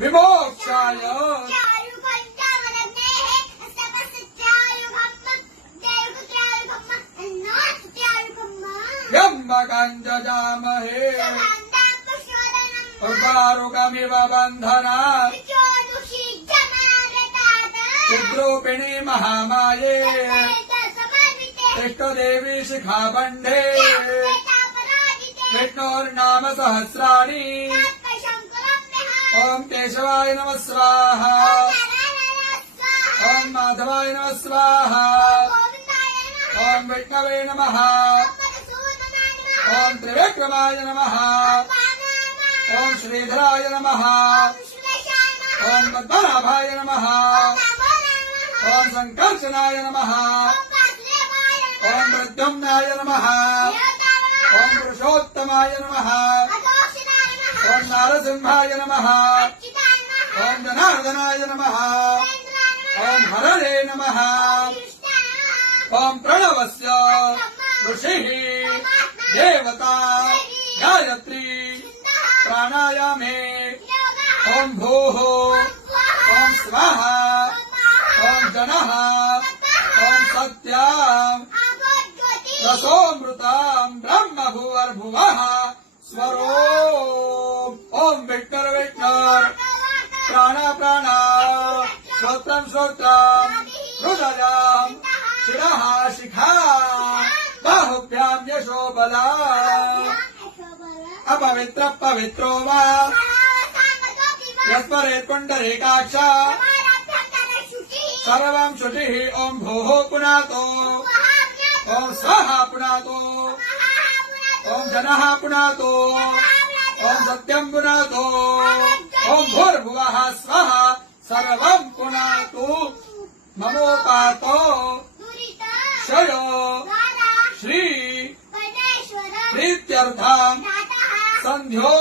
विमोक्षाय त्र्यम्बकं जजामहे उर्वारुकमिव बन्धनात् चिद्रूपिणी महामाये इष्टदेवी शिखाबन्धे विष्णोर्नाम सहस्राणि ओम केशवाय नमः स्वाहा ओम माधवाय नमः स्वाहा ओम विष्णवे नमः ओम त्रिविक्रमाय नमः ओम श्रीधराय नमः ओम पद्मनाभाय नमः ओम संकर्षणाय नमः ओम प्रद्युम्नाय नमः ओम पुरुषोत्तमाय नमः ओम नारसिंहाय नमः ओम जनार्दनाय नमः ओम हरणे नमः ओम प्रणवस्य ऋषिः देवता गायत्री प्राणायामे ओम भूः ओम स्वाहा ओम जनः ओम सत्याम् रसोमृताम् ब्रह्म भुवर्भुवः स्वरो ओम विष्णुर विष्णुर प्राणा प्राणा श्रोत्रं श्रोत्रं हृदयं शिरः शिखा बाहुभ्यां यशो बला अपवित्र पवित्रो वा यस्मरेत् पुण्डरीकाक्ष सर्वं शुचिः ओम भूः पुनातो ओम स्वाहा पुनातो ओम जनः पुनातो ओम सत्यं पुनातो ओम भूर्भुवः स्वः सर्वं पुनातु ममोपातो क्षयो श्री प्रीत्यर्थं संध्यो